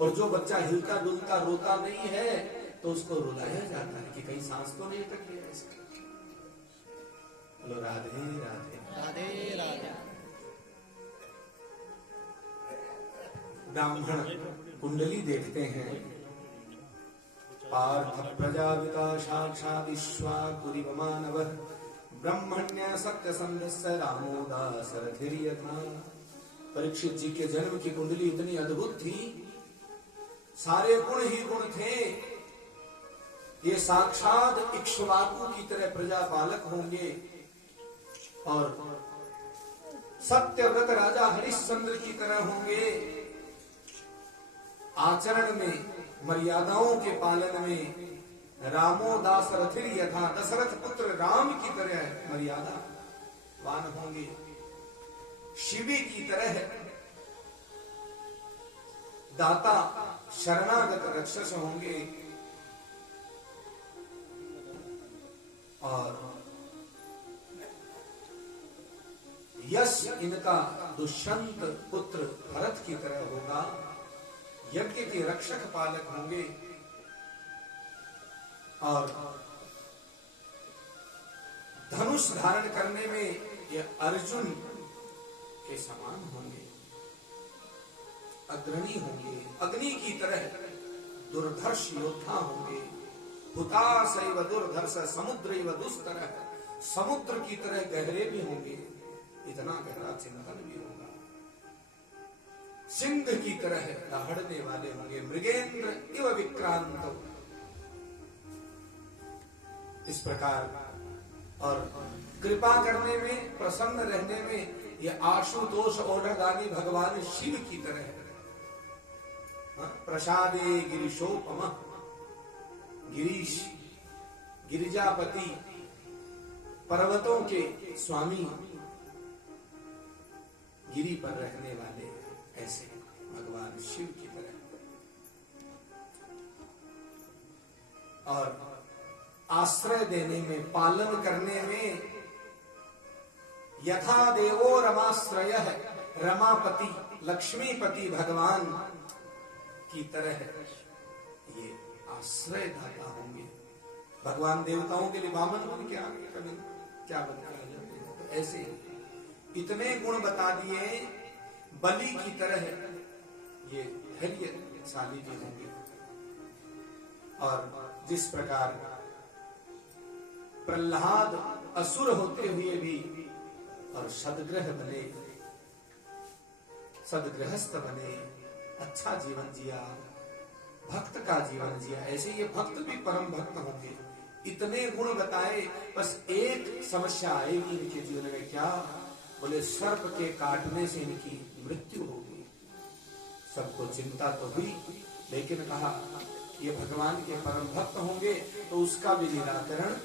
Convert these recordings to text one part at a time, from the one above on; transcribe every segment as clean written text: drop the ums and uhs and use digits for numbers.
और जो बच्चा हिलता डुलता रोता नहीं है तो उसको रुलाया जाता है कि कहीं सांस तो नहीं अटक गया इसका। बोलो राधे राधे राधे राधे। ब्राह्मण कुंडली देखते हैं, पार्थ प्रजापिता साक्षात् विश्वाकुरिव मानवः ब्रह्मण्य सत्य संदस्य रामो दाशरथिर्यथा। परीक्षित जी के जन्म की कुंडली इतनी अद्भुत थी, सारे गुण ही गुण थे। ये साक्षात इक्ष्वाकु की तरह प्रजापालक होंगे और सत्यव्रत राजा हरिश्चंद्र की तरह होंगे। आचरण में, मर्यादाओं के पालन में रामो दाशरथिर यथा, दशरथ पुत्र राम की तरह मर्यादा वान होंगे। शिवी की तरह दाता शरणागत रक्षस होंगे और यश इनका दुष्यंत पुत्र भरत की तरह होगा। यज्ञ के रक्षक पालक होंगे और धनुष धारण करने में ये अर्जुन के समान होंगे, अग्रणी होंगे। अग्नि की तरह दुर्धर्ष योद्धा होंगे। हुताशैव दुर्धर्ष समुद्रैव दुस्तरः, समुद्र की तरह गहरे भी होंगे, इतना गहरा चिंतन भी होगा। सिंह की तरह दहाड़ने वाले होंगे। मृगेंद्र इव विक्रांत, इस प्रकार। और कृपा करने में, प्रसन्न रहने में ये आशुतोष ओढ़दानी भगवान शिव की तरह है। प्रसादे गिरीशोपम, गिरीश गिरिजापति, पर्वतों के स्वामी, गिरी पर रहने वाले, ऐसे भगवान शिव की तरह। और आश्रय देने में, पालन करने में यथा देवो रमाश्रयः, रमापति लक्ष्मीपति भगवान की तरह ये आश्रय दाता होंगे। भगवान देवताओं के लिए वामन बन के आगे कभी क्या बनकर आ जाते हैं, तो ऐसे इतने गुण बता दिए। बलि की तरह ये धैर्यशाली भी होंगे। और जिस प्रकार प्रहलाद असुर होते हुए भी और सदग्रह बने, सदगृहस्थ बने, अच्छा जीवन जिया, भक्त का जीवन जिया, ऐसे ये भक्त भी परम भक्त होंगे। इतने गुण बताए, बस एक समस्या आएगी इनके जीवन में। क्या? बोले सर्प के काटने से इनकी मृत्यु होगी। सबको चिंता तो हुई, लेकिन कहा ये भगवान के परम भक्त होंगे तो उसका भी निराकरण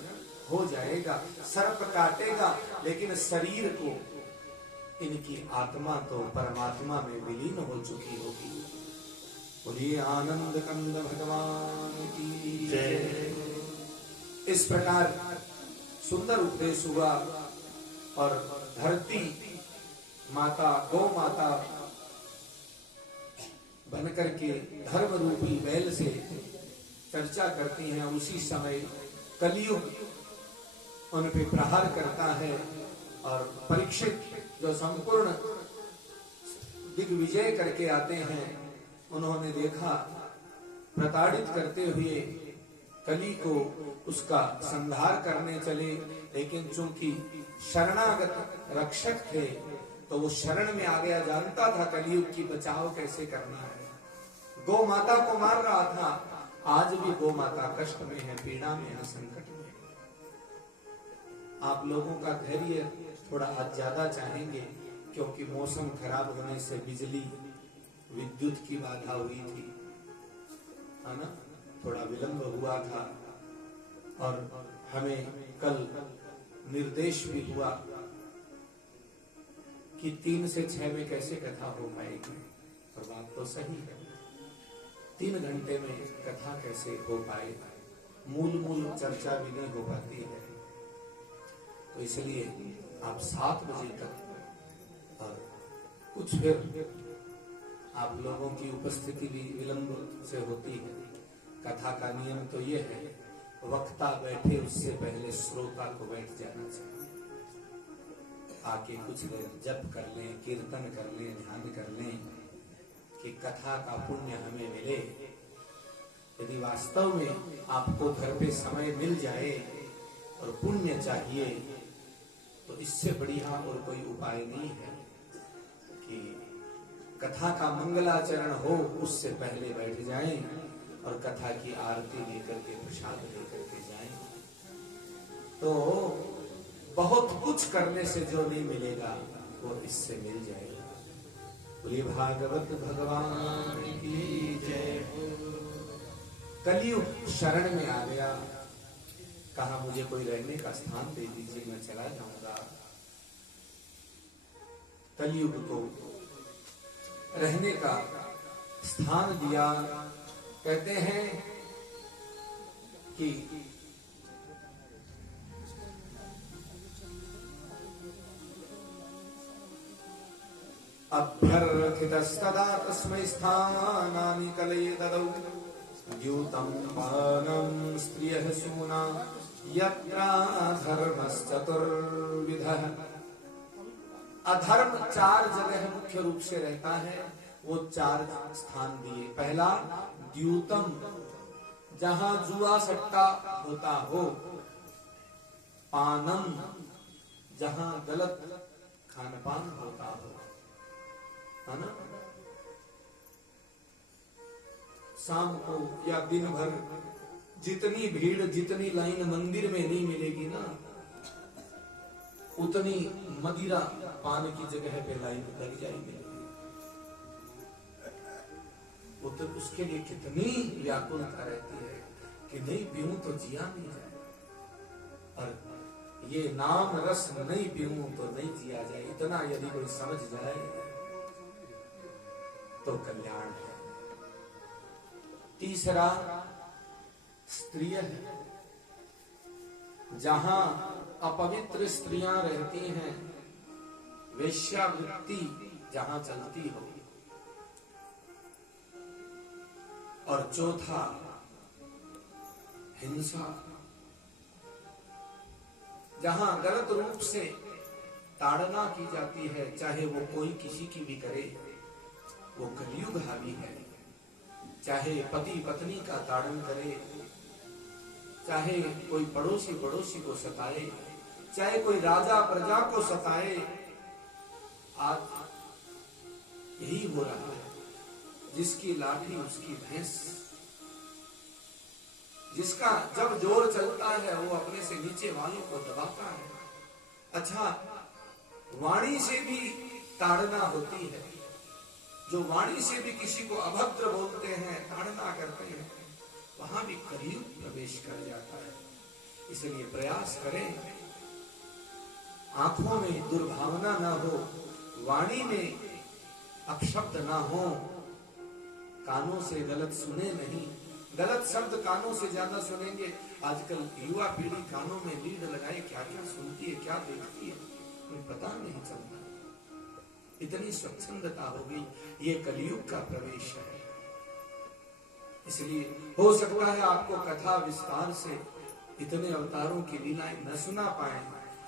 हो जाएगा। सर्प काटेगा लेकिन शरीर को, इनकी आत्मा तो परमात्मा में विलीन हो चुकी होगी। बोलिए आनंद कंद भगवान की जय। इस प्रकार सुंदर उपदेश हुआ और धरती माता, गौ माता बनकर के धर्म रूपी बैल से चर्चा करती हैं। उसी समय कलियुग उन पे प्रहार करता है और परीक्षित जो संपूर्ण दिग्विजय करके आते हैं, उन्होंने देखा प्रताड़ित करते हुए कली को उसका संहार करने चले, लेकिन चूंकि शरणागत रक्षक थे तो वो शरण में आ गया, जानता था कलियुग की बचाव कैसे करना है। गौ माता को मार रहा था। आज भी गौ माता कष्ट में है, पीड़ा में है, संकट में है। आप लोगों का धैर्य थोड़ा आज ज्यादा चाहेंगे, क्योंकि मौसम खराब होने से बिजली विद्युत की बाधा हुई थी, है ना, थोड़ा विलंब हुआ था। और हमें कल निर्देश भी हुआ कि 3 से 6 में कैसे कथा हो पाएगी। और बात तो सही है, 3 घंटे में कथा कैसे हो पाए, मूल चर्चा भी नहीं हो पाती है। तो इसलिए आप 7 बजे तक और कुछ फिर आप लोगों की उपस्थिति भी विलंब से होती है। कथा का नियम तो ये है, वक्ता बैठे उससे पहले श्रोता को बैठ जाना चाहिए। आके कुछ देर जप कर लें, कीर्तन कर लें, ध्यान कर लें कि कथा का पुण्य हमें मिले। यदि वास्तव में आपको घर पे समय मिल जाए और पुण्य चाहिए तो इससे बढ़िया और कोई उपाय नहीं है कि कथा का मंगलाचरण हो, उससे पहले बैठ जाएं और कथा की आरती लेकर के, प्रसाद लेकर के जाएं। तो बहुत कुछ करने से जो नहीं मिलेगा वो इससे मिल जाएगा। बोलिए भागवत भगवान की जय। कलयुग शरण में आ गया, कहा मुझे कोई रहने का स्थान दे दीजिए, मैं चला जाऊंगा। कलयुग को रहने का स्थान दिया। कहते हैं कि अभ्यर्थितस्तदा तस्मै स्थानानि कलये ददौ द्यूतं पानं स्त्रियः सूना यत्र धर्मश्चतुर्विधः। अधर्म 4 जगह मुख्य रूप से रहता है, वो 4 स्थान दिए। पहला द्यूतम, जहां जुआ सट्टा होता हो। पानम, जहां गलत खान पान होता हो, है ना। शाम को या दिन भर जितनी भीड़, जितनी लाइन मंदिर में नहीं मिलेगी ना, उतनी मदिरा पान की जगह पे लाइन लग जाएगी। तो उसके लिए कितनी व्याकुलता रहती है कि नहीं पीऊं तो जिया नहीं जाए, और ये नाम रस नहीं पीऊं तो नहीं जिया जाए। इतना यदि कोई समझ जाए तो कल्याण है। तीसरा स्त्रिय है, जहां अपवित्र स्त्रियां रहती हैं, वेश्यावृत्ति जहां चलती हो। और चौथा हिंसा, जहां गलत रूप से ताड़ना की जाती है, चाहे वो कोई किसी की भी करे, वो कलयुग हावी है। चाहे पति पत्नी का ताड़न करे, चाहे कोई पड़ोसी पड़ोसी को सताए, चाहे कोई राजा प्रजा को सताए, आज यही हो रहा है। जिसकी लाठी उसकी भैंस, जिसका जब जोर चलता है वो अपने से नीचे वालों को दबाता है। अच्छा, वाणी से भी ताड़ना होती है। जो वाणी से भी किसी को अभद्र बोलते हैं, ताड़ना करते हैं, वहां भी कलयुग प्रवेश कर जाता है। इसलिए प्रयास करें, आंखों में दुर्भावना ना हो, वाणी में अपशब्द ना हो, कानों से गलत सुने नहीं। गलत शब्द कानों से ज्यादा सुनेंगे। आजकल युवा पीढ़ी कानों में लीड लगाए क्या क्या सुनती है, क्या देखती है, कोई पता नहीं चलता। इतनी स्वच्छंदता होगी, ये कलयुग का प्रवेश है। इसलिए हो सकता है आपको कथा विस्तार से इतने अवतारों की लीलाएं न सुना पाए,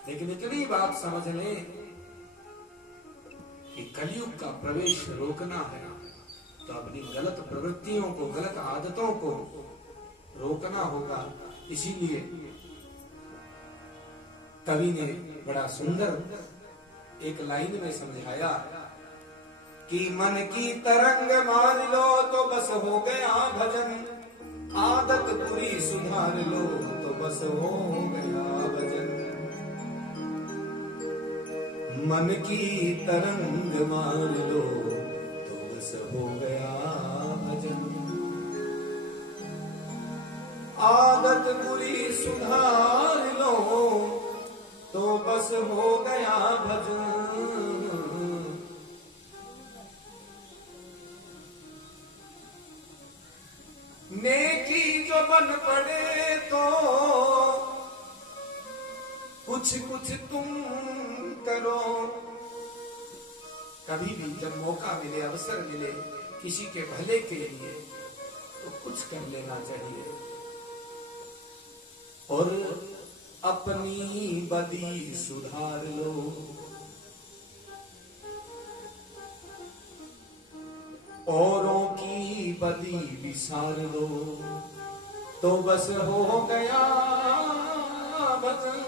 लेकिन इतनी बात समझ लें कि कलयुग का प्रवेश रोकना है तो अपनी गलत प्रवृत्तियों को, गलत आदतों को रोकना होगा। इसीलिए कवि ने बड़ा सुंदर एक लाइन में समझाया कि मन की तरंग मान लो तो बस हो गया भजन, आदत बुरी सुधार लो तो बस हो गया भजन। मन की तरंग मान लो तो बस हो गया भजन, आदत बुरी सुधार लो तो बस हो गया भजन। नेकी जो बन पड़े तो कुछ कुछ तुम करो। कभी भी जब मौका मिले, अवसर मिले, किसी के भले के लिए तो कुछ कर लेना चाहिए। और अपनी बदी सुधार लो, औरों की बदी विसार लो, तो बस हो गया बदन,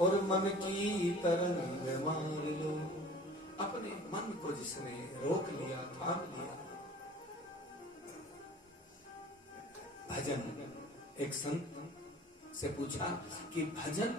और मन की तरंग मार लो। अपने मन को जिसने रोक लिया, थाम लिया। भजन, एक संत से पूछा कि भजन